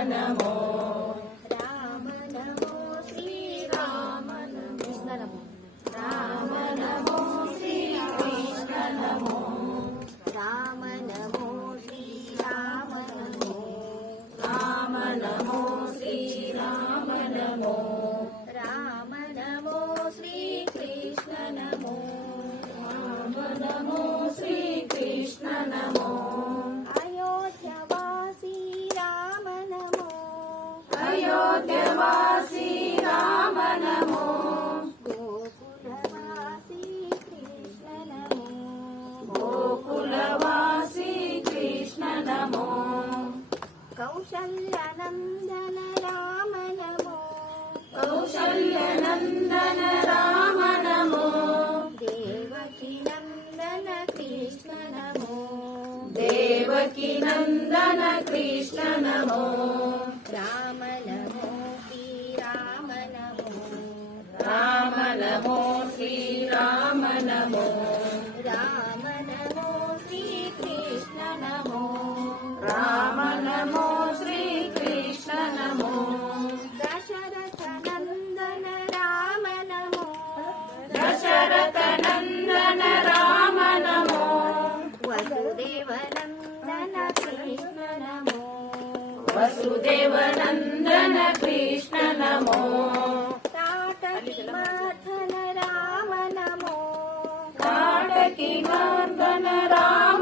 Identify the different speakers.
Speaker 1: नमो
Speaker 2: राम नमो श्रीराम नमो कृष्ण नमो
Speaker 1: राम नमो श्रीकृष्ण नमो
Speaker 2: राम नमो श्रीराम नमो
Speaker 1: राम नमो श्रीराम नमो
Speaker 2: राम नमो श्रीकृष्ण नमो
Speaker 1: राम नमो श्रीकृष्ण नमो
Speaker 2: अयोध्यवासी राम नमो
Speaker 1: अयोध्यवासी राम नमो
Speaker 2: गोकुलवासी कृष्ण नमो
Speaker 1: गोकुलवासी कृष्ण नमो
Speaker 2: कौशल्यनन्दन राम नमो
Speaker 1: कौशल्यनन्दन राम नमो
Speaker 2: देवकी नन्दन कृष्ण नमो
Speaker 1: देवकी नन्दन कृष्ण नमो
Speaker 2: राम नमो श्रीराम नमो
Speaker 1: राम नमो श्रीराम नमो
Speaker 2: राम नमो श्रीकृष्ण नमो
Speaker 1: राम नमो श्रीकृष्ण नमो
Speaker 2: दशरथ नन्दन राम नमो
Speaker 1: दशरथ नन्दन राम नमो
Speaker 2: वसुदेव नन्दन कृष्ण नमो
Speaker 1: वसुदेव नन्दन कृष्ण नमो
Speaker 2: ताटकी मर्दन राम नमो
Speaker 1: ताटकी नन्दन राम